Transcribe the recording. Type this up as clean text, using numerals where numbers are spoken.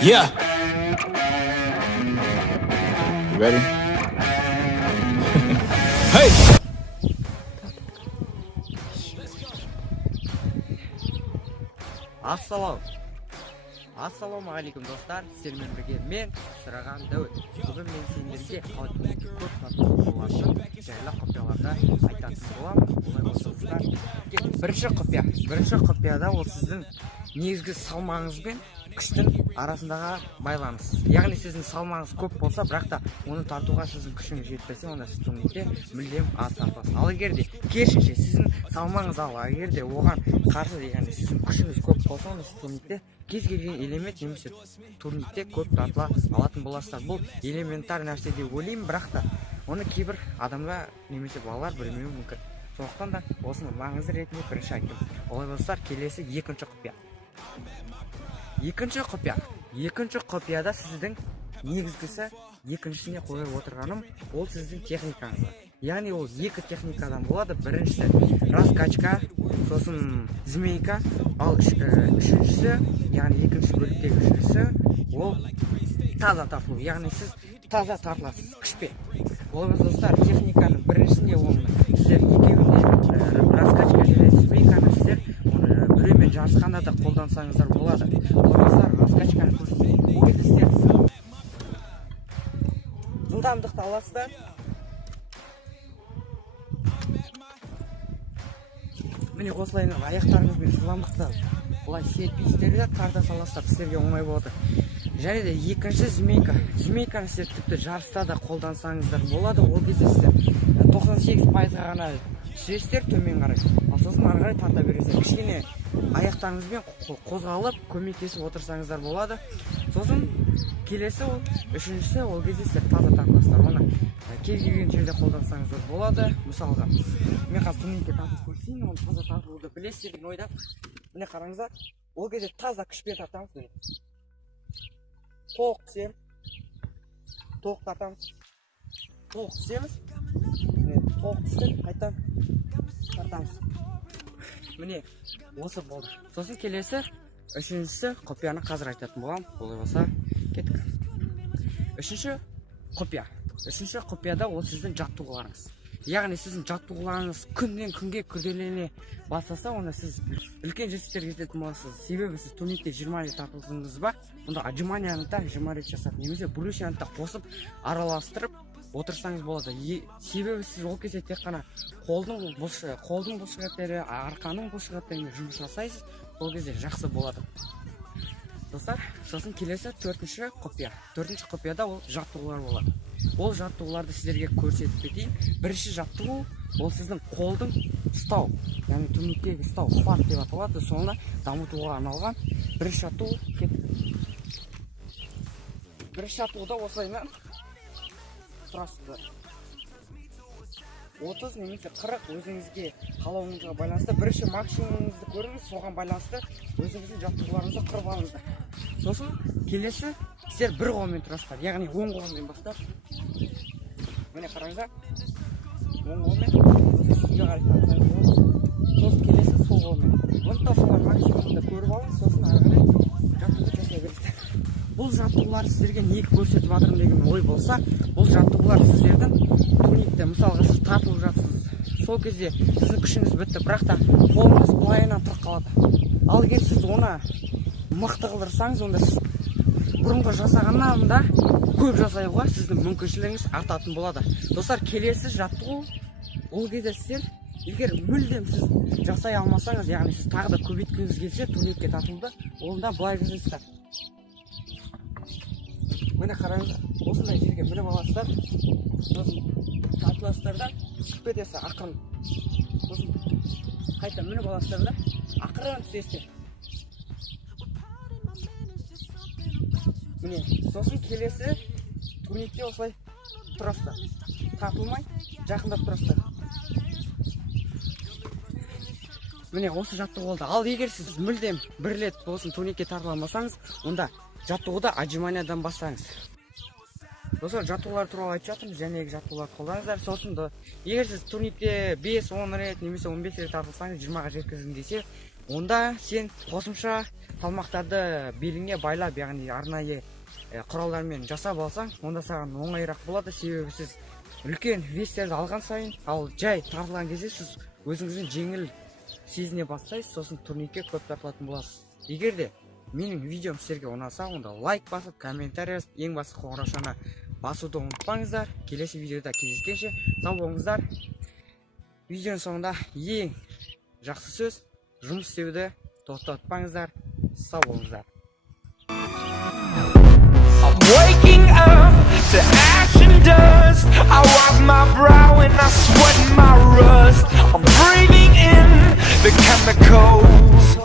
Yeah. You ready? Hey. Ассалаумағалейкум достар, сіздермен бірге мен Сыраған Дәуіт. Бүгін мен сендерге қалайтын көп болатын жайлы құпияларды айтатын боламын. Олай болсаңыздар, бірінші құпияда ол сіздің негізгі салмағыңыз бен күштің арасындағы байланыс. Яғни сіздің салмағыңыз көп болса, бірақ та оны тартуға сіздің күшіңіз жетпесе, онда сіз турникте мүлдем аз тартасыз. Ал егер де керісінше сіздің салмағыңыз ал, егер де оған қарсы, яғни сіздің күшіңіз көп болса, онда сіз турникте кез келген элемент немесе турникте көп тартыла алатын боласыздар. Бұл элементар нәрсе деп ойлаймын, бірақ та оны кейбір адамға немесе балалар білмеуі мүмкін. Сондықтан да осыны маңызды ретінде бірінші айттым. Олай болса, келесі екінші құпия. Екінші құпияда сіздің негізгісі, екіншісіне қойып отырғаным, ол сіздің техникаңыз. Яғни ол екі техникадан болады. Біріншісі раскачка, сосын змейка, ал үшіншісі, яғни екінші бөліктегі үшіншісі, ол таза тартылу. Яғни сіз таза тартыласыз күшпен. Ол достар, техниканың біріншісінде оны сіздер екеуінде раскачка және змейканы сіздер біреумен жарысқанда да қолдансаңыздар болады. Ол достар, раскачканы көрсетейін. Ол кезде сіздер жылдамдықты аласыздар. Міне осылай аяқтарыңызбен жылдамдықты бұлай серпейсіздер де тарта саласыздар, сіздерге оңай болады. Және де екінші змейканы сіздер тіпті жарыста да қолдансаңыздар болады. Ол кезде сіздер 98%-ға ғана түсесіздер төмен қарай, сосын ары қарай тарта бересіздер. Кішкене аяқтарыңызбен қозғалып көмектесіп отырсаңыздар болады. Сосын келесі ол үшіншісі, ол кезде сіздер таза тартасыздар. Оны кез келген жерде қолдансаңыздар болады. Мысалға мен қазір турникке тартып көрсейін, оны таза тартуды білесіздер деген ойда. Міне қараңыздар, ол кезде таза күшпен тартамыз. Толық түсеміз, толық тартамыз, толық түсеміз, толық түстен қайта тартамыз. Міне осы болды. Сосын келесі үшіншісі құпияны қазір айтатын болам. Олай болса, кеттік. Үшінші құпияда ол сіздің жаттығуларыңыз. Яғни сіздің жаттығуларыңыз күннен күнге күрделене бастаса, онда сіз үлкен жетістіктерге жететін боласыз. Себебі сіз турникте 20 рет тартылсаңыз ба, онда отжиманияны да 20 рет жасап, немесе брусьяны да қосып араластырып отырсаңыз болады. Себебі сіз ол кезде тек қана қолдың бұлшықеттері, арқаның бұлшықеттеріне жұмыс жасайсыз, ол кезде жақсы болады. Достар, сосын келесі төртінші құпияда ол жаттығулар болады. Ол жаттығуларды сіздерге көрсетіп кетейін. Бірінші жаттығу ол сіздің қолдың ұстау, яғни турниктегі ұстау, хват деп аталады. Соны дамытуға арналған бірінші жаттығу. Бірінші жаттығуда осылайынан тұрасыздар. 30 немесе 40 өзіңізге қалауыңызға байланысты бірінші максимумыңызды көріңіз, соған байланысты өзіңіздің жаттығуларыңызды құрып алыңыздар. Сосын келесі сіздер бір қолмен тұрасыздар, яғни оң қолмен бастап. Міне қараңыздар, оң қолмен сізге қарай тартсаңыз болады. Сосын келесі сол қолмен. Оны да солар максимумды көріп алыңыз, сосын ары қарай жаттығуды жасай бересіздер. Бұл жаттығулар сіздерге не көрсетіп жатырмын деген ой болса, бұл жаттығулар сіздердің турникте, мысалға сіз тартылып жатсыз, сол кезде сіздің күшіңіз бітті, бірақ та қолыңыз былайынан тұрып қалады. Ал егер сіз оны мықты қылдырсаңыз, онда сіз бұрынғы жасағаннан да көп жасауға сіздің мүмкіншілігіңіз артатын болады. Достар, келесі жаттығу, ол кезде сіздер егер мүлдем сіз жасай алмасаңыз, яғни сіз тағы да көбейткіңіз келсе турникке тартылуды, онда былай жасайсыздар. Міне қараңыздар, осындай жерге мініп аласыздар, сосын тартыласыздар да түсіп кетесі ақырын. Сосын қайта мініп аласыздар да ақырын түсесіздер. Міне, сосын келесі турникте осылай тұрасыздар. Тартылмай, жақындап тұрасыздар. Міне, осы жаттығу болды. Ал егер сіз мүлдем бір рет болсын турникке тартыла алмасаңыз, онда жаттығуды отжиманиядан бастаңыз. Достар, жаттығулар туралы айтып жатырмыз, жәнегі жаттығулар қолданыңыздар. Сосын егер сіз турникте 5-10 рет немесе 15 рет тартылсаңыз, 20-ға жеткізгім десе, онда сен қосымша салмақтарды беліңе байлап, яғни арнайы құралдармен жасап алсаң, онда саған оңайырақ болады. Себебі сіз үлкен вестерді алған сайын, ал жай тартылған кезде сіз өзіңіздің жеңіл сезіне бастайсыз, сосын турникке көп тартылатын боласыз. Егер де менің видеом сіздерге ұнаса, онда лайк басып, комментарий жазып, ең басты қоңыраушаны басуды ұмытпаңыздар. Келесі видеода кездескенше сау болыңыздар. Видеоның соңында ең жақсы сөз, жұмыс істеуді тоқтатпаңыздар. Сау болыңыздар. I'm waking up to ash and dust. I wipe my brow and I sweat my rust. I'm breathing in the chemicals.